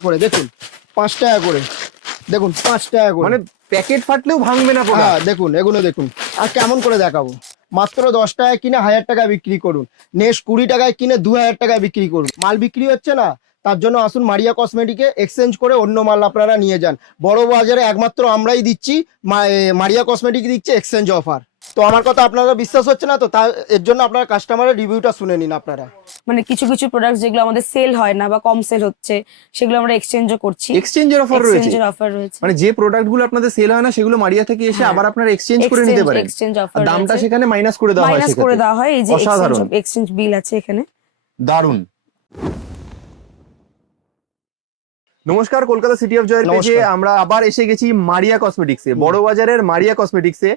করে দেখুন পাঁচ টাকা করে দেখুন পাঁচ টাকা করে। মানে প্যাকেট ফাটলেও ভাঙবে না হ্যাঁ দেখুন এগুলো দেখুন আর কেমন করে দেখাবো? মাত্র দশ টাকায় কিনে হাজার টাকায় বিক্রি করুন নেক্সট কুড়ি টাকায় কিনে দু হাজার টাকায় বিক্রি করুন। মাল বিক্রি হচ্ছে না তার জন্য আসুন মারিয়া কসমেটিকে এক্সচেঞ্জ করে অন্য মাল আপনারা নিয়ে যান। বড় বাজারে একমাত্র আমরাই দিচ্ছি মারিয়া কসমেটিক দিচ্ছে এক্সচেঞ্জ অফার তো আমার কথা আপনারা বিশ্বাস হচ্ছে না তো তা এর জন্য আপনারা কাস্টমারের রিভিউটা শুনে নিন আপনারা। মানে কিছু কিছু প্রোডাক্ট যেগুলো আমাদের সেল হয় না বা কম সেল হচ্ছে সেগুলো আমরা এক্সচেঞ্জও করছি। এক্সচেঞ্জের অফার রয়েছে? এক্সচেঞ্জের অফার রয়েছে। মানে যে প্রোডাক্টগুলো আপনাদের সেল হয় না সেগুলো মারিয়া থেকে এসে হ্যাঁ। আবার আপনারা এক্সচেঞ্জ করে নিতে পারেন। এক্সচেঞ্জ অফার দামটা সেখানে মাইনাস করে দেওয়া হয় মাইনাস করে দেওয়া হয় এই যে। এক্সচেঞ্জ বিল আছে এখানে। দারুণ। নমস্কার কলকাতা সিটি অফ জয়ের পেজে আমরা আবার এসে গেছি মারিয়া কসমেটিক্সে বড় বাজারের মারিয়া কসমেটিক্সে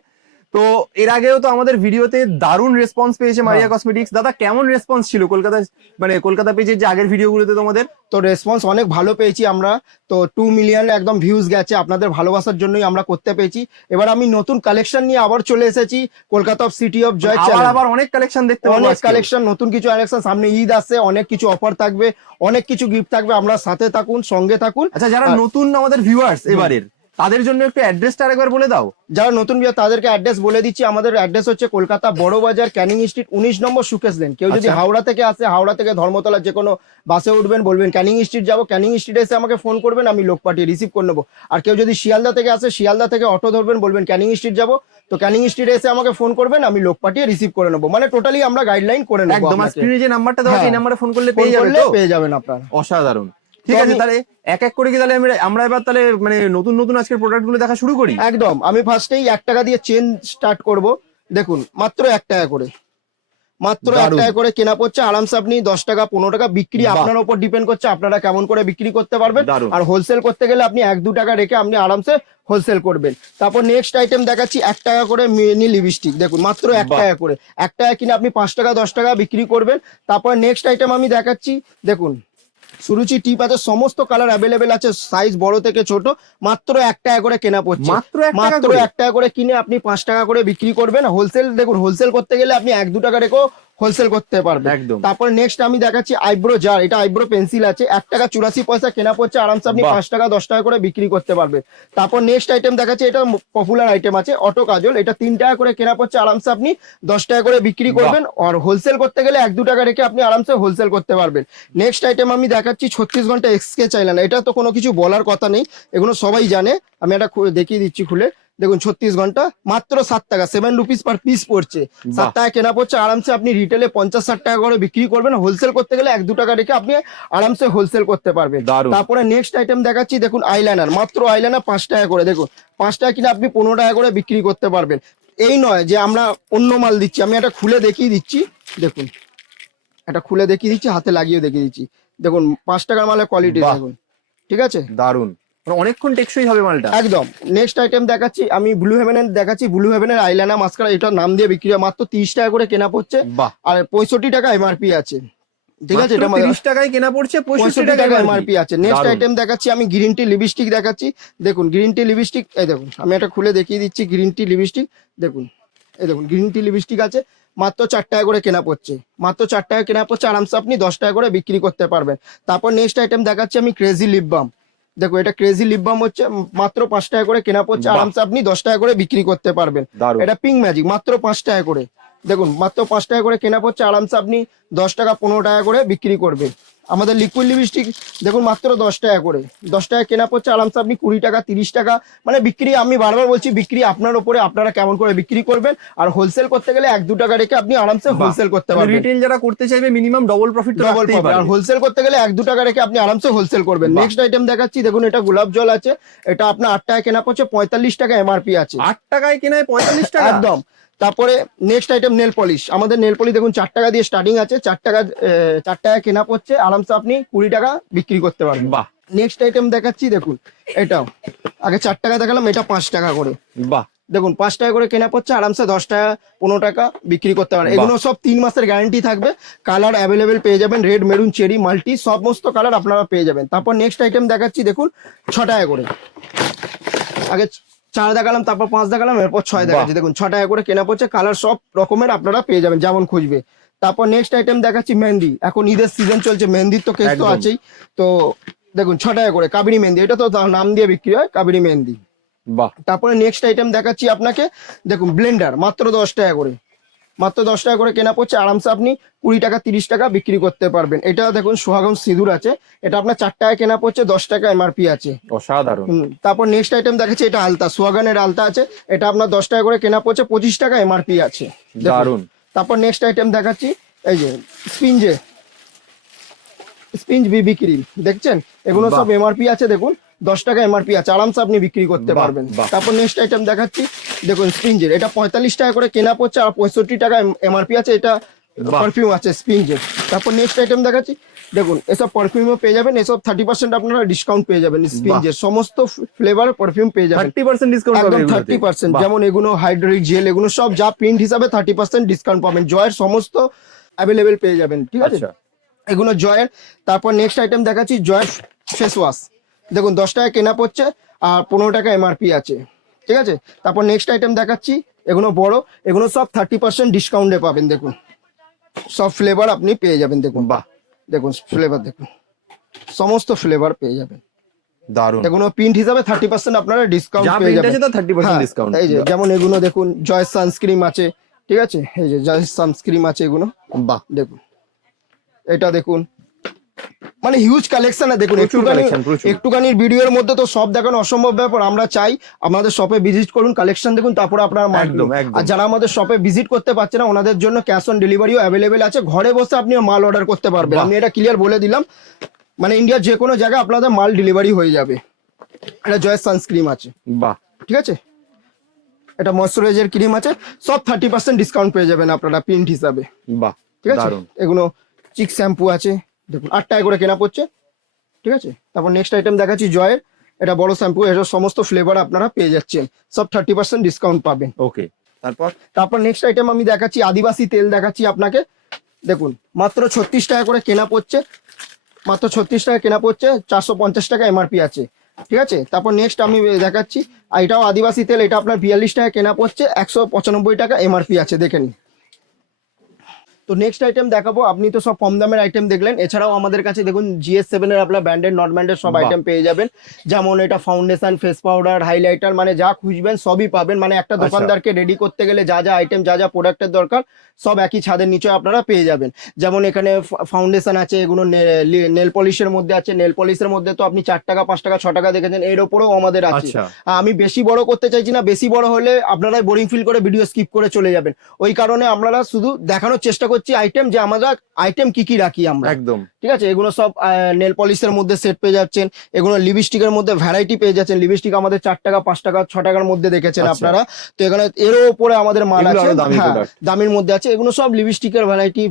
তো এর আগেও তো আমাদের ভিডিওতে দারুণ রেসপন্স পেয়েছে মারিয়া হ্যাঁ। কসমেটিক্স দাদা কেমন রেসপন্স ছিল? কলকাতা মানে কলকাতা পেজের যে আগের ভিডিওগুলোতে তোমাদের? তো রেসপন্স অনেক ভালো পেয়েছি আমরা। তো টু মিলিয়ন একদম ভিউজ গেছে। আপনাদের ভালোবাসার জন্যই আমরা করতে পেরেছি এবার আমি নতুন কালেকশন নিয়ে আবার চলে এসেছি Kolkata of city of joy আবার আবার অনেক কালেকশন দেখতে পাবো অনেক কালেকশন নতুন কিছু কালেকশন সামনে ঈদ আসছে অনেক কিছু অফার থাকবে অনেক কিছু গিফট থাকবে। আমরা সাথে থাকুন সঙ্গে থাকুন। আচ্ছা যারা নতুন আমাদের ভিউয়ার্স এবারের তাদের জন্য একটু অ্যাড্রেসটা আরেকবার বলে দাও। যারা নতুন বিয়ে তাদেরকে অ্যাড্রেস বলে দিচ্ছি। আমাদের অ্যাড্রেস হচ্ছে কলকাতা বড় বাজার ক্যানিং স্ট্রিট উনিশ নম্বর সুকেশ লেন কেউ যদি আচ্ছা। হাওড়া থেকে আসে হাওড়া থেকে ধর্মতলা যে কোনো বাসে উঠবেন বলবেন ক্যানিং স্ট্রিট যাব। ক্যানিং স্ট্রিটে এসে আমাকে ফোন করবেন আমি লোক পাঠিয়ে রিসিভ করে নেব। আর কেউ যদি শিয়ালদা থেকে আসে শিয়ালদা থেকে অটো ধরবেন বলবেন ক্যানিং স্ট্রিট যাব। তো ক্যানিং স্ট্রিটে এসে আমাকে ফোন করবেন আমি লোক পাঠিয়ে রিসিভ করে নেব। মানে টোটালি আমরা গাইডলাইন করে নেব একদম স্ক্রিনে যে নাম্বারটা দেওয়া হ্যাঁ। নাম্বারে ফোন করলে পেয়ে যাবে পেয়ে যাবেন আপনারা। অসাধারণ। ঠিক আছে তাহলে এক এক করে কি তাহলে আমরা- এবার তাহলে মানে নতুন নতুন আজকের প্রোডাক্টগুলো দেখা শুরু করি? একদম আমি ফার্স্টেই এক টাকা দিয়ে চেন স্টার্ট করব। দেখুন মাত্র এক টাকা করে। মাত্র এক টাকা করে কেনা পড়ছে আরামসে আপনি দশ টাকা পনেরো টাকা বিক্রি আপনার উপর ডিপেন্ড করছে আপনারা কেমন করে বিক্রি করতে পারবেন। আর হোলসেল করতে গেলে আপনি এক দু টাকা রেখে আপনি আরামসে হোলসেল করবেন। তারপর নেক্সট আইটেম দেখাচ্ছি এক টাকা করে মিনি লিপস্টিক দেখুন মাত্র এক টাকা করে। এক টাকা কিনে আপনি পাঁচ টাকা দশ টাকা বিক্রি করবেন। তারপর নেক্সট আইটেম আমি দেখাচ্ছি দেখুন। সুরুচি টিপ আছে সমস্ত কালার অ্যাভেলেবেল আছে সাইজ বড় থেকে ছোট মাত্র এক টাকা করে কেনা পড়ছে। মাত্র মাত্র এক টাকা করে কিনে আপনি পাঁচ টাকা করে বিক্রি করবেন। হোলসেল দেখুন হোলসেল করতে গেলে আপনি এক দু টাকা রেখেও হোলসেল করতে পারবে। একদম। তারপর নেক্সট আমি দেখাচ্ছি আইব্রো জার এটা আইব্রো পেন্সিল আছে এক টাকা চুরাশি পয়সা কেনা পড়ছে আরামসে আপনি পাঁচ টাকা দশ টাকা করে বিক্রি করতে পারবে। তারপর নেক্সট আইটেম দেখাচ্ছি এটা পপুলার আইটেম আছে অটো কাজল এটা তিন টাকা করে কেনা পড়ছে আরামসে আপনি দশ টাকা করে বিক্রি করবেন আর হোলসেল করতে গেলে এক দু টাকা রেখে আপনি আরামসে হোলসেল করতে পারবেন। নেক্সট আইটেম আমি দেখাচ্ছি ছত্রিশ ঘণ্টা এক্সকে চাইলেন এটা তো কোনো কিছু বলার কথা নেই এগুলো সবাই জানে আমি এটা দেখিয়ে দিচ্ছি খুলে। দেখুন ছত্রিশ ঘণ্টা মাত্র সাত টাকা সেভেন রুপিস পার পিস পড়ছে। সাত টাকা কেনা পড়ছে আরামসে আপনি রিটেলে পঞ্চাশ ষাট টাকা করে বিক্রি করবেন। হোলসেল করতে গেলে এক দু টাকা রেখে আপনি আরামসে হোলসেল করতে পারবেন। তারপরে নেক্সট আইটেম দেখাচ্ছি দেখুন আইলাইনার মাত্র আইলাইনার পাঁচ টাকা করে। দেখুন পাঁচ টাকা কিনে আপনি পনেরো টাকা করে বিক্রি করতে পারবেন। এই নয় যে আমরা অন্য মাল দিচ্ছি আমি এটা খুলে দেখিয়ে দিচ্ছি দেখুন। এটা খুলে দেখিয়ে দিচ্ছি হাতে লাগিয়ে দেখিয়ে দিচ্ছি। দেখুন পাঁচ টাকার মালের কোয়ালিটি দেখুন। ঠিক আছে? দারুণ। মানে অনেকক্ষণ টেকসই হবে মালটা। একদম। নেক্সট আইটেম দেখাচ্ছি আমি ব্লু হেভেনের দেখাচ্ছি ব্লু হেভেনের আইলাইনার মাস্কারা এটার নাম দিয়ে বিক্রি হয়। মাত্র তিরিশ টাকা করে কেনা পড়ছে। আর পঁয়ষট্টি টাকা এমআরপি আছে। ঠিক আছে এটা টাকায় কেনা পড়ছে টাকা এমআরপি আছে। নেক্সট আইটেম দেখাচ্ছি আমি গ্রিন টি লিপস্টিক দেখাচ্ছি। দেখুন গ্রিন টি লিপস্টিক এই দেখুন আমি এটা খুলে দেখিয়ে দিচ্ছি গ্রিন টি লিপস্টিক দেখুন এই দেখুন গ্রিন টি লিপস্টিক আছে। মাত্র চার টাকা করে কেনা পড়ছে। মাত্র চার টাকা কেনা পড়ছে আরামসে আপনি দশ টাকা করে বিক্রি করতে পারবেন। তারপর নেক্সট আইটেম দেখাচ্ছি আমি ক্রেজি লিপ বাম দেখো এটা ক্রেজি লিপ বাম হচ্ছে মাত্র পাঁচ টাকা করে কেনা পড়ছে। আরামসে আপনি দশ টাকা করে বিক্রি করতে পারবেন। এটা পিঙ্ক ম্যাজিক মাত্র পাঁচ টাকা করে। দেখুন মাত্র পাঁচ টাকা করে কেনা পড়ছে আরামসে আপনি দশ টাকা পনেরো টাকা করে বিক্রি করবেন। আমাদের লিকুইড লিপস্টিক দেখুন মাত্র দশ টাকা করে। দশ টাকা কেনা পড়ছে আরামসে আপনি কুড়ি টাকা তিরিশ টাকা। মানে বিক্রি আমি বারবার বলছি বিক্রি আপনার উপরে আপনারা কেমন করে বিক্রি করবেন। আর হোলসেল করতে গেলে এক দু টাকা রেখে আপনি আরামসে হোলসেল করতে পারবেন। রিটেল যারা করতে চাইবে মিনিমাম ডবল প্রফিট ডবল পাবেন আর হোলসেল করতে গেলে এক দু টাকা রেখে আপনি আরামসে হোলসেল করবেন। নেক্সট আইটেম দেখাচ্ছি দেখুন এটা গোলাপ জল আছে। এটা আপনার আট টাকা কেনা পড়ছে পঁয়তাল্লিশ টাকা এমআরপি আছে। আট টাকায় কেনায় পঁয়তাল্লিশ টাকা? একদম। তারপরে নেক্সট আইটেম নেল পলিশ আমাদের নেল পলিশ দেখুন চার টাকা দিয়ে স্টার্টিং আছে চার টাকা চার টাকা কেনা পড়ছে আরামসে আপনি কুড়ি টাকা বিক্রি করতে পারবেন। বাহ। নেক্সট আইটেম দেখাচ্ছি দেখুন এটাও। আগে চার টাকা দেখালাম এটা পাঁচ টাকা করে। বাহ। দেখুন পাঁচ টাকা করে কেনা পড়ছে আরামসে দশ টাকা পনেরো টাকা বিক্রি করতে পারেন এগুলো সব তিন মাসের গ্যারান্টি থাকবে। কালার অ্যাভেলেবেল পেয়ে যাবেন রেড মেরুন চেরি মাল্টি সমস্ত কালার আপনারা পেয়ে যাবেন। তারপর নেক্সট আইটেম দেখাচ্ছি দেখুন ছ টাকা করে। আগে চার দেখালাম তারপর পাঁচ দেখালাম এরপর ছয় দেখাচ্ছি দেখুন ছ টাকা করে কেনা পড়ছে কালার সব রকমের আপনারা পেয়ে যাবেন যেমন খুঁজবে। তারপর নেক্সট আইটেম দেখাচ্ছি মেহেন্দি। এখন ঈদের সিজন চলছে মেহেন্দির তো কেস তো আছেই। তো দেখুন ছ টাকা করে কাবেরি মেহেন্দি। এটা তো নাম দিয়ে বিক্রি হয় কাবেরি মেহেন্দি। বাহ। তারপরে নেক্সট আইটেম দেখাচ্ছি আপনাকে। দেখুন ব্লেন্ডার মাত্র দশ টাকা করে। মাত্র দশ টাকা করে কেনা পড়ছে আরামসে আপনি কুড়ি টাকা তিরিশ টাকা বিক্রি করতে পারবেন। এটা দেখুন সোহাগম সিঁদুর আছে। এটা আপনার চার টাকা কেনা পড়ছে দশ টাকা এমআরপি আছে। অসাধারণ। তারপর নেক্সট আইটেম দেখাচ্ছি এটা আলতা সোয়াগানের আলতা আছে। এটা আপনার দশ টাকা করে কেনা পড়ছে পঁচিশ টাকা এমআরপি আছে। দারুণ। তারপর নেক্সট আইটেম দেখাচ্ছি এই যে স্পিঞ্জে। স্পিঞ্জ বিবি ক্রিম দেখছেন? এগুলো সব এমআরপি আছে দেখুন। দশ টাকা এমআরপি আছে। আরামসে আপনি বিক্রি করতে পারবেন। তারপর নেক্সট আইটেম দেখাচ্ছি। দেখুন স্পিঞ্জের এটা পঁয়তাল্লিশ টাকা করে কেনা পড়ছে আর পঁয়ষট্টি টাকা এমআরপি আছে। এটা পারফিউম আছে স্পিঞ্জের তারপর নেক্সট আইটেম দেখাচ্ছি। দেখুন এসব পারফিউমও পেয়ে যাবেন। এসব থার্টি পার্সেন্ট আপনারা ডিসকাউন্ট পেয়ে যাবেন স্পিঞ্জের সমস্ত ফ্লেভার পারফিউম পেয়ে যাবেন। থার্টি পার্সেন্ট ডিসকাউন্ট একদম থার্টি পার্সেন্ট যেমন এগুলো হাইড্রোলিক জেল এগুলো সব যা প্রিন্ট হিসাবে থার্টি পার্সেন্ট ডিসকাউন্ট পাবেন। জয়ের সমস্ত অ্যাভেলেবেল পেয়ে যাবেন ঠিক আছে? আচ্ছা। এগুলো জয়ের। তারপর নেক্সট আইটেম দেখাচ্ছি জয়ের ফেস ওয়াশ দেখুন দশ টাকা কেনা পড়ছে আর পনেরো টাকা এমআরপি আছে ঠিক আছে? তারপর নেক্সট আইটেম দেখাচ্ছি এগুলো বড় এগুলো সব থার্টি পার্সেন্ট ডিসকাউন্টে পাবেন দেখুন। সব ফ্লেভার আপনি পেয়ে যাবেন দেখুন। বাহ। দেখুন ফ্লেভার দেখুন। সমস্ত ফ্লেভার পেয়ে যাবেন। দারুণ। এগুলো প্রিন্ট হিসাবে থার্টি পার্সেন্ট আপনারা ডিসকাউন্ট পেয়ে যাবেন। থার্টি পার্সেন্ট ডিসকাউন্ট এই যে যেমন এগুলো দেখুন জয় সানস্ক্রিম আছে ঠিক আছে? এই যে জয় সানস্ক্রিম আছে এগুলো। বাহ। দেখুন। এটা দেখুন। মানে হিউজ কালেকশন দেখুন একটুখানি collection, প্রচুর। একটুখানি ভিডিওর মধ্যে তো সব দেখানো অসম্ভব ব্যাপার আমরা চাই আমাদের শপে ভিজিট করুন কালেকশন দেখুন তারপরে আপনার মাল আর যারা আমাদের শপে ভিজিট করতে পারছে না ওনাদের জন্য ক্যাশ অন ডেলিভারিও অ্যাভেলেবেল আছে। ঘরে বসে আপনি মাল অর্ডার করতে পারবেন। আমি এটা ক্লিয়ার বলে দিলাম। মানে ইন্ডিয়ার যে কোনো জায়গায় আপনাদের মাল ডেলিভারি হয়ে যাবে। এটা জয় সানস্ক্রিম আছে। বাহ। ঠিক আছে? এটা ময়শ্চারাইজার ক্রিম আছে। সব থার্টি পার্সেন্ট ডিসকাউন্ট পেয়ে যাবেন আপনারা প্রিন্ট হিসাবে। বাহ ঠিক আছে? এগুলো চিক শ্যাম্পু আছে। দেখুন আট টাকা করে কেনা পড়ছে ঠিক আছে? তারপর নেক্সট আইটেম দেখাচ্ছি জয়ের। এটা বড় শ্যাম্পু এসব সমস্ত ফ্লেভার আপনারা পেয়ে যাচ্ছেন। সব থার্টি পার্সেন্ট ডিসকাউন্ট পাবেন। ওকে তারপর? তারপর নেক্সট আইটেম আমি দেখাচ্ছি আদিবাসী তেল দেখাচ্ছি আপনাকে। দেখুন মাত্র ছত্রিশ টাকা করে কেনা পড়ছে মাত্র ছত্রিশ টাকা কেনা পড়ছে চারশো পঞ্চাশ টাকা এমআরপি আছে ঠিক আছে? তারপর নেক্সট আমি দেখাচ্ছি আর এটাও আদিবাসী তেল এটা আপনার বিয়াল্লিশ টাকা কেনা পড়ছে একশো পঁচানব্বই টাকা এমআরপি আছে দেখে নিন। তো নেক্সট আইটেম দেখাবো। আপনি তো সব কম দামের আইটেম দেখলেন। এছাড়াও আমাদের কাছে দেখুন জিএস সেভেন এর আপনার ব্র্যান্ডেড নট ব্র্যান্ডেড সব আইটেম পেয়ে যাবেন। যেমন এটা ফাউন্ডেশন ফেস পাউডার হাইলাইটার মানে যা খুঁজবেন সবই পাবেন। মানে একটা আচ্ছা। দোকানদারকে রেডি করতে গেলে যা যা আইটেম যা যা প্রোডাক্টের দরকার সব একই ছাদের নিচে আপনারা পেয়ে যাবেন। যেমন এখানে ফাউন্ডেশন আছে এগুলো নেল পলিশের মধ্যে আছে। নেল পলিশের মধ্যে তো আপনি চার টাকা পাঁচ টাকা ছ টাকা দেখেছেন এর ওপরেও আমাদের আছে। আচ্ছা। আমি বেশি বড় করতে চাইছি না বেশি বড় হলে আপনারাই বোরিং ফিল করে ভিডিও স্কিপ করে চলে যাবেন। ওই কারণে আপনারা শুধু দেখানোর চেষ্টা করছি আইটেম যে আমরা আইটেম কি কি রাখি আমরা। একদম। ঠিক আছে? এগুলো সব নেল পলিশের মধ্যে সেট পেয়ে যাচ্ছেন এগুলো লিপস্টিকের মধ্যে ভ্যারাইটি পেয়ে যাচ্ছেন। লিপস্টিক আমাদের চার টাকা পাঁচ টাকা ছ টাকার মধ্যে দেখেছেন আচ্ছা। আপনারা। তো এখানে এরও উপরে আমাদের মাল আছে। আরও দামি হ্যাঁ। দামির মধ্যে আছে। এগুলো সব লিপস্টিকের ভ্যারাইটি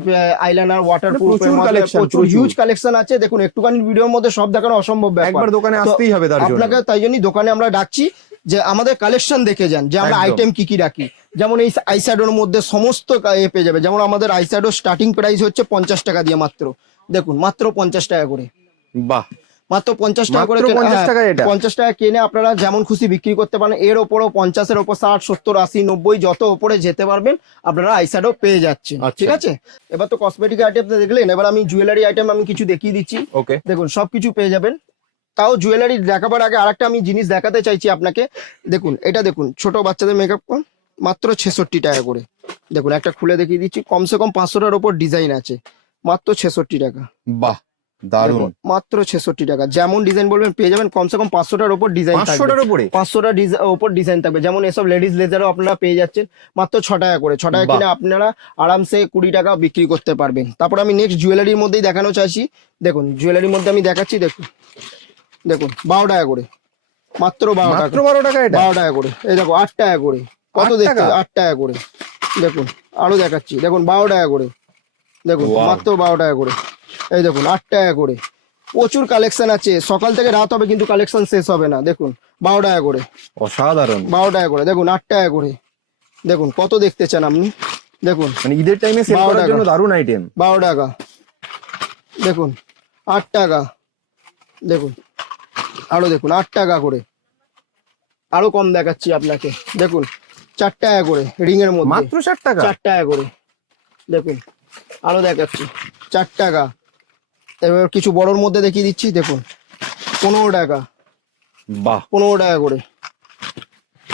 আইলাইনার ওয়াটার প্রচুর। হিউজ কালেকশন আছে। দেখুন একটুখানি ভিডিওর মধ্যে সব দেখানো অসম্ভব ব্যাপার। একবার দোকানে আসতেই হবে আপনাকে তাই জন্যই দোকানে আমরা ডাকছি যে আমাদের কালেকশন দেখে যান যে আমরা আইটেম কি কি রাখি। যেমন এই আইশ্যাডোর মধ্যে সমস্ত পেয়ে যাবে। যেমন আমাদের আইশ্যাডো স্টার্টিং প্রাইস হচ্ছে পঞ্চাশ টাকা দিয়ে মাত্র। দেখুন মাত্র পঞ্চাশ টাকা করে। বাহ। মাত্র পঞ্চাশ টাকা করে 50 হ্যাঁ, এটা? পঞ্চাশ টাকা কিনে আপনারা যেমন খুশি বিক্রি করতে পারেন এর ওপরও পঞ্চাশের ওপর ষাট সত্তর আশি নব্বই যত ওপরে যেতে পারবেন আপনারা আইশ্যাডো পেয়ে যাচ্ছেন। আচ্ছা। ঠিক আছে? এবার তো কসমেটিক আইটেম দেখলেন এবার আমি জুয়েলারি আইটেম আমি কিছু দেখিয়ে দিচ্ছি। ওকে দেখুন সবকিছু পেয়ে যাবেন। তাও জুয়েলারি দেখাবার আগে আরেকটা আমি জিনিস দেখাতে চাইছি আপনাকে। দেখুন এটা দেখুন ছোট বাচ্চাদের মেকআপ মাত্র ছেষট্টি টাকা করে। দেখুন একটা খুলে দেখিয়ে দিচ্ছি। কমসে কম পাঁচশোটার ওপর ডিজাইন আছে। মাত্র ছেষট্টি টাকা। বাহ দারুণ। মাত্র ছেষট্টি টাকা। যেমন ডিজাইন বলবেন পেয়ে যাবেন কমসে কম পাঁচশোটার ওপর ডিজাইন পাঁচশোটার উপরে পাঁচশোটা ওপর ডিজাইন থাকবে। যেমন এসব লেডিস লেজারও আপনারা পেয়ে যাচ্ছেন মাত্র ছ টাকা করে। ছ টাকা কিনে আপনারা আরামসে কুড়ি টাকা বিক্রি করতে পারবেন। তারপর আমি নেক্সট জুয়েলারির মধ্যেই দেখানো চাইছি। দেখুন জুয়েলারির মধ্যে আমি দেখাচ্ছি দেখুন। দেখুন বারো টাকা করে। মাত্র বারো টাকা। বারো টাকা বারো টাকা করে। এই দেখো আট টাকা করে। কত দেখতে? আট টাকা করে। দেখুন আরও দেখাচ্ছি। দেখুন বারো টাকা করে। দেখুন. মাত্র বারো টাকা করে। এই দেখুন আট টাকা করে। প্রচুর কালেকশন আছে। সকাল থেকে রাত হবে কিন্তু কালেকশন শেষ হবে না। দেখুন বারো টাকা করে। অসাধারণ। বারো টাকা করে। দেখুন আট টাকা করে। দেখুন কত দেখতে চান আপনি? দেখুন মানে ঈদের টাইমে সেল বারো করার টাকা। জন্য দারুণ আইটেম বারো টাকা। দেখুন আট টাকা। দেখুন আরও দেখুন আট টাকা করে। আরও কম দেখাচ্ছি আপনাকে। দেখুন চার টাকা করে রিং এর মধ্যে। মাত্র ষাট টাকা? চার টাকা করে। দেখুন আরও দেখাচ্ছি। চার টাকা। এবার কিছু বড়র মধ্যে দেখিয়ে দিচ্ছি দেখুন। পনেরো টাকা। বাহ। পনেরো টাকা করে।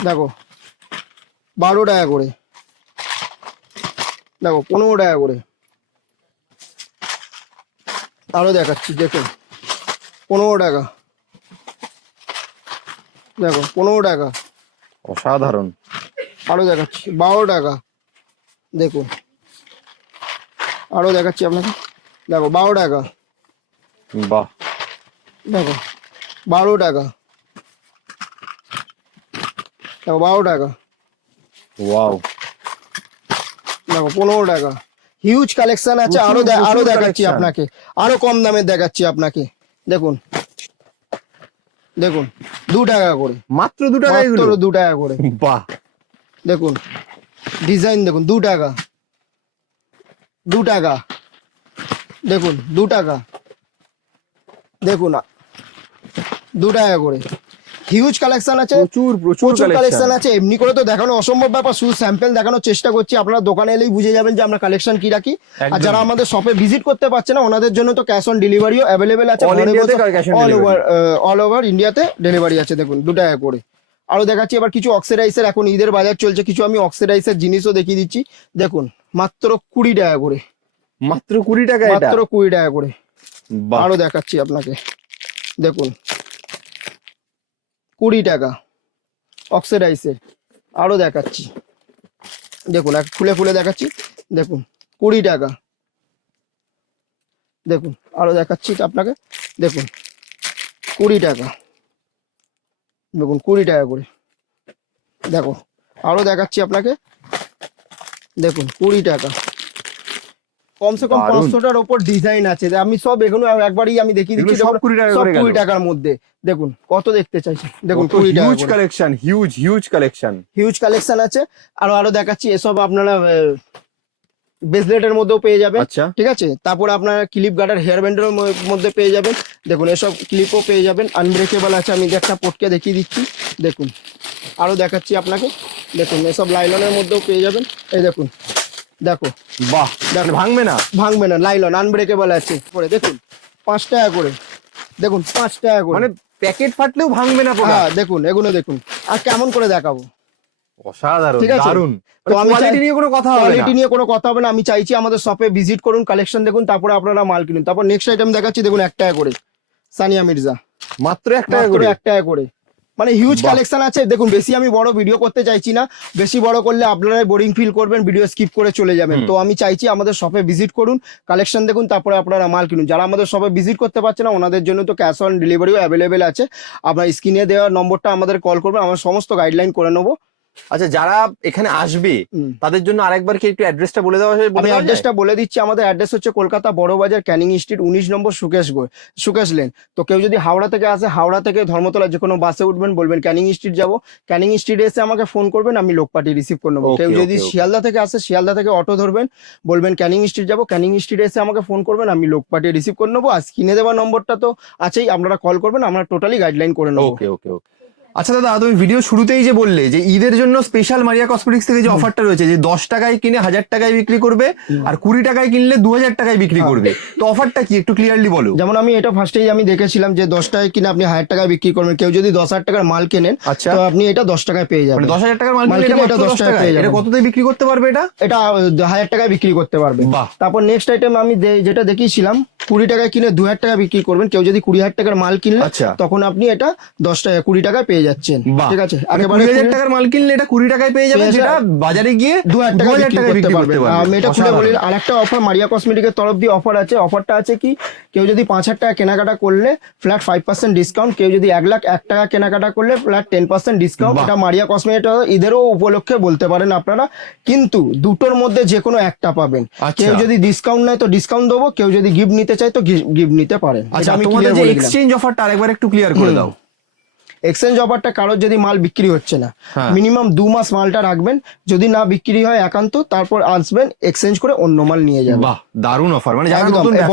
দেখো বারো টাকা করে। দেখো পনেরো টাকা করে। আরও দেখাচ্ছি দেখুন। পনেরো টাকা। দেখো পনেরো টাকা। অসাধারণ। আরও দেখাচ্ছি বারো টাকা। দেখুন। আরও দেখাচ্ছি আপনাকে। দেখো বারো টাকা। বাহ। দেখো বারো টাকা। দেখো বারো টাকা। ওয়াও। দেখো পনেরো টাকা। হিউজ কালেকশন আছে আরও আরও দেখাচ্ছি আপনাকে। আরও কম দামে দেখাচ্ছি আপনাকে। দেখুন। দেখুন। দু টাকা করে। মাত্র দু টাকা দু টাকা করে। বাহ। দেখুন ডিজাইন দেখুন দু টাকা। দু টাকা। দেখুন দু টাকা। দেখুন দু টাকা করে। হিউজ কালেকশন আছে। প্রচুর প্রচুর কালেকশন আছে। এমনি করে তো দেখানো অসম্ভব ব্যাপার। শুধু স্যাম্পল দেখানোর চেষ্টা করছি। আপনারা দোকানে এলেই বুঝে যাবেন যে আমরা কালেকশন কি রাখি। আর যারা আমাদের শপে ভিজিট করতে পারছে না ওনাদের জন্য তো ক্যাশ অন ডেলিভারিও অ্যাভেলেবেল আছে। অল ওভার অল ওভার ইন্ডিয়াতে ডেলিভারি আছে। দেখুন দু টাকা করে। আরও দেখাচ্ছি এবার কিছু অক্সিডাইসের এখন ঈদের বাজার চলছে কিছু আমি অক্সিডাইসের জিনিসও দেখিয়ে দিচ্ছি। দেখুন মাত্র কুড়ি টাকা করে। মাত্র কুড়ি টাকা মাত্র কুড়ি টাকা করে। আরও দেখাচ্ছি আপনাকে। দেখুন কুড়ি টাকা অক্সিডাইসের আরও দেখাচ্ছি। দেখুন এক ফুলে ফুলে দেখাচ্ছি। দেখুন কুড়ি টাকা। দেখুন আরও দেখাচ্ছি আপনাকে। দেখুন কুড়ি টাকা। দেখুন কুড়ি টাকা করে। দেখো আরও দেখাচ্ছি আপনাকে। দেখুন কুড়ি টাকা। কমসে কম পাঁচশোটার ওপর ডিজাইন আছে। আমি সব এগুলো একবারই আমি দেখিয়ে দিচ্ছি সব কুড়ি টাকার মধ্যে। দেখুন কত দেখতে চাইছেন দেখুন কুড়ি টাকা huge collection huge huge collection huge collection আছে। আরও আরও দেখাচ্ছি এসব আপনারা ব্রেসলেটের মধ্যেও পেয়ে যাবেন। আচ্ছা। ঠিক আছে? তারপরে আপনার ক্লিপ গার্ডার হেয়ার ব্যান্ডের মধ্যে পেয়ে যাবেন। দেখুন এসব ক্লিপও পেয়ে যাবেন। আনব্রেকেবল আছে আমি একটা পটকে দেখিয়ে দিচ্ছি। দেখুন আরও দেখাচ্ছি আপনাকে। দেখুন এসব লাইলনের মধ্যেও পেয়ে যাবেন। এই দেখুন দেখো। বাহ! দেখো। ভাঙবে না? ভাঙবে না লাইলন আনব্রেকেবল আছে। পরে দেখুন পাঁচ টাকা করে। দেখুন পাঁচ টাকা করে। মানে প্যাকেট ফাটলেও ভাঙবে না পুরো হ্যাঁ দেখুন এগুলো দেখুন। আর কেমন করে দেখাবো? অসাধারণ দারুণ। তো আমি কোয়ালিটি নিয়ে কোনো কথা হবে কোয়ালিটি নিয়ে কোনো কথা হবে না আমি চাইছি আমাদের শপে ভিজিট করুন কালেকশন দেখুন তারপরে আপনারা মাল কিনুন। তারপর নেক্সট আইটেম দেখাচ্ছি দেখুন এক টাকা করে। সানিয়া মির্জা। মাত্র এক টাকা করে? এক টাকা করে। মানে হিউজ কালেকশন আছে। দেখুন বেশি আমি বড় ভিডিও করতে চাইছি না। বেশি বড় করলে আপনারাই বোরিং ফিল করবেন ভিডিও স্কিপ করে চলে যাবেন। তো আমি চাইছি আমাদের শপে ভিজিট করুন কালেকশন দেখুন তারপরে আপনারা মাল কিনুন। যারা আমাদের শপে ভিজিট করতে পারছে না ওনাদের জন্য তো ক্যাশ অন ডেলিভারিও অ্যাভেলেবেল আছে। আপনার স্ক্রিনে দেওয়া নম্বরটা আমাদের কল করবেন আমরা সমস্ত গাইডলাইন করে নেব। আচ্ছা যারা এখানে আসবে তাদের জন্য আরেকবার কি একটু অ্যাড্রেসটা বলে দেওয়া হয় আমি অ্যাড্রেসটা বলে দিচ্ছি। আমাদের অ্যাড্রেস হচ্ছে কলকাতা বড় বাজার ক্যানিং স্ট্রিট উনিশ নম্বর সুকেশ গো সুকেশ লেন তো কেউ যদি হাওড়া থেকে আসে হাওড়া থেকে ধর্মতলা যে কোনো বাসে উঠবেন বলবেন ক্যানিং স্ট্রিট যাব। ক্যানিং স্ট্রিটে এসে আমাকে ফোন করবেন আমি লোক পাঠিয়ে রিসিভ করে নেব। কেউ যদি. শিয়ালদা থেকে আসে শিয়ালদা থেকে অটো ধরবেন বলবেন ক্যানিং স্ট্রিট যাব। ক্যানিং স্ট্রিটে এসে আমাকে ফোন করবেন আমি লোক পাঠিয়ে রিসিভ করে নেব। আর কিনে দেওয়ার নম্বরটা তো আছেই আপনারা কল করবেন আমরা টোটালি গাইডলাইন করে নেব। ওকে ওকে ওকে আচ্ছা দাদা তুমি ভিডিও শুরুতেই যে বললে যে ঈদের জন্য স্পেশাল মারিয়া কসমেটিক্স থেকে যে অফারটা রয়েছে যে দশ টাকায় কিনে হাজার টাকায় বিক্রি করবে আর কুড়ি টাকায় কিনলে দু হাজার টাকায় বিক্রি হ্যাঁ। করবে। তো অফারটা কি? একটু ক্লিয়ারলি বলো। যেমন আমি এটা ফার্স্টেই আমি দেখেছিলাম যে দশ টাকায় কিনে আপনি হাজার টাকায় বিক্রি করবেন। কেউ যদি দশ হাজার টাকার মাল কেনেন আচ্ছা। তো আপনি এটা দশ টাকায় পেয়ে যাবেন। মানে দশ হাজার টাকার মাল কিনলে কিনলে এটা এটা মাত্র 10 দশ টাকায় পেয়ে যাবেন। কততে বিক্রি করতে পারবে এটা? এটা হাজার টাকায় বিক্রি করতে পারবে। বাহ। তারপর নেক্সট আইটেম আমি যেটা দেখিয়েছিলাম কুড়ি টাকায় কিনে দু হাজার টাকা বিক্রি করবেন। কেউ যদি কুড়ি হাজার টাকার মাল কিনলে আচ্ছা। তখন আপনি এটা দশ টাকা কুড়ি টাকায় পেয়ে যাচ্ছেন। ঠিক আছে? মানে একেবারে কুড়ি হাজার টাকার মাল কিনলে এটা কুড়ি টাকায় পেয়ে যাবে পেয়ে যেটা বাজারে গিয়ে দু হাজার টাকা বিক্রি করতে পারবেন। আমি এটা খুলে বলি অসাধারণ। আরেকটা অফার মারিয়া কসমেটিকের তরফ দিয়ে অফার আছে। অফারটা আছে কি? কেউ যদি পাঁচ হাজার টাকা কেনাকাটা করলে ফ্ল্যাট ফাইভ পার্সেন্ট ডিসকাউন্ট কেউ যদি এক লাখ এক টাকা কেনাকাটা করলে ফ্ল্যাট টেন পার্সেন্ট ডিসকাউন্ট এটা মারিয়া কসমেটিক ঈদেরও উপলক্ষে বলতে পারেন আপনারা। কিন্তু দুটোর মধ্যে যে কোনো একটা পাবেন। আচ্ছা। কেউ যদি ডিসকাউন্ট নেয় তো ডিসকাউন্ট দেবো কেউ যদি গিফট নিতে চায় তো গিফট নিতে পারেন। আচ্ছা আমি এক্সচেঞ্জ অফারটা আরেকবার একটু ক্লিয়ার করে দাও। এক্সচেঞ্জ অফারটা কারোর যদি মাল বিক্রি হচ্ছে না। হ্যাঁ। মিনিমাম দু মাস মালটা রাখবেন যদি না বিক্রি হয় একান্ত তারপর আসবেন এক্সচেঞ্জ করে অন্য মাল নিয়ে যাবেন। বাহ দারুণ অফার মানে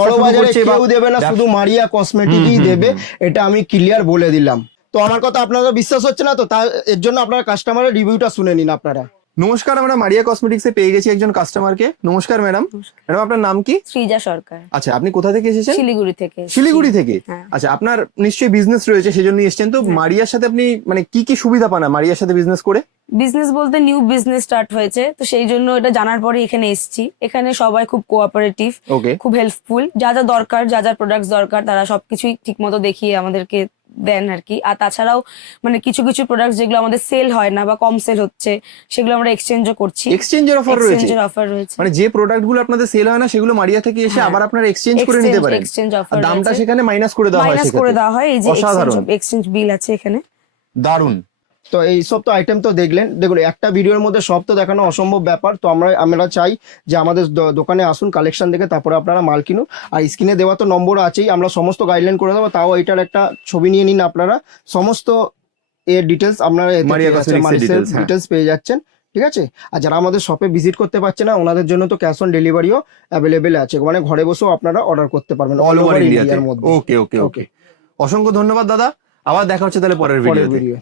বড় বাজারে কেউ দেবে না শুধু মারিয়া কসমেটিকই দেবে এটা আমি ক্লিয়ার বলে দিলাম। তো আমার কথা আপনাদের বিশ্বাস হচ্ছে না তো তার এর জন্য আপনারা কাস্টমারের রিভিউটা শুনে নিন আপনারা। নমস্কার আমরা মারিয়া কসমেটিক্সে পেয়ে গেছি একজন কাস্টমারকে নমস্কার ম্যাডাম ম্যাডাম আপনার নাম কি? শ্রীজা সরকার। আচ্ছা আপনি কোথা থেকে এসেছেন? শিলিগুড়ি থেকে। শিলিগুড়ি থেকে? হ্যাঁ। আচ্ছা আপনার নিশ্চয়ই বিজনেস রয়েছে সেজন্য এসেছেন। তো হ্যাঁ। মারিয়ার সাথে আপনি মানে কি কি সুবিধা পান মারিয়ার সাথে বিজনেস করে? বিজনেস বলতে নিউ বিজনেস স্টার্ট হয়েছে তো সেই জন্য এটা জানার পরে এখানে এসেছি। এখানে সবাই খুব কোঅপারেটিভ ওকে খুব হেল্পফুল যা যা দরকার যা যা প্রোডাক্টস দরকার তারা সবকিছুই ঠিক মতো দেখিয়ে আমাদেরকে দেন আর কি। আর তাছাড়াও মানে কিছু কিছু প্রোডাক্ট যেগুলো আমাদের সেল হয় না বা কম সেল হচ্ছে সেগুলো আমরা এক্সচেঞ্জও করছি। এক্সচেঞ্জের অফার রয়েছে? এক্সচেঞ্জের অফার রয়েছে। মানে যে প্রোডাক্টগুলো আপনাদের সেল হয় না সেগুলো মারিয়া থেকে এসে হ্যাঁ। আবার আপনারা এক্সচেঞ্জ করে নিতে পারেন। এক্সচেঞ্জ অফার দামটা সেখানে মাইনাস করে দেওয়া হয় মাইনাস করে দেওয়া হয় এই যে। এক্সচেঞ্জ বিল আছে এখানে। দারুণ। তো এই সব তো আইটেম তো দেখলেন। দেখুন একটা ভিডিওর মধ্যে সব তো দেখানো অসম্ভব ব্যাপার। তো আমরা আমরা চাই যে আমাদের দোকানে আসুন কালেকশন দেখে তারপরে আপনারা মাল কিনুন। আর স্ক্রিনে দেওয়া তো নম্বর আছেই আমরা সমস্ত গাইডলাইন করে দেবো। তাও এটার একটা ছবি নিয়ে নিন আপনারা। সমস্ত এর ডিটেলস আপনারা details, হ্যাঁ। ডিটেলস পেয়ে যাচ্ছেন ঠিক আছে? আর যারা আমাদের শপে ভিজিট করতে পারছে না ওনাদের জন্য তো ক্যাশ অন ডেলিভারিও অ্যাভেলেবেল আছে। মানে ঘরে বসেও আপনারা অর্ডার করতে পারবেন অল ওভার ইন্ডিয়ার মধ্যে। ওকে ওকে ওকে অসংখ্য ধন্যবাদ দাদা। আবার দেখা হচ্ছে তাহলে পরের ভিডিওতে ভিডিও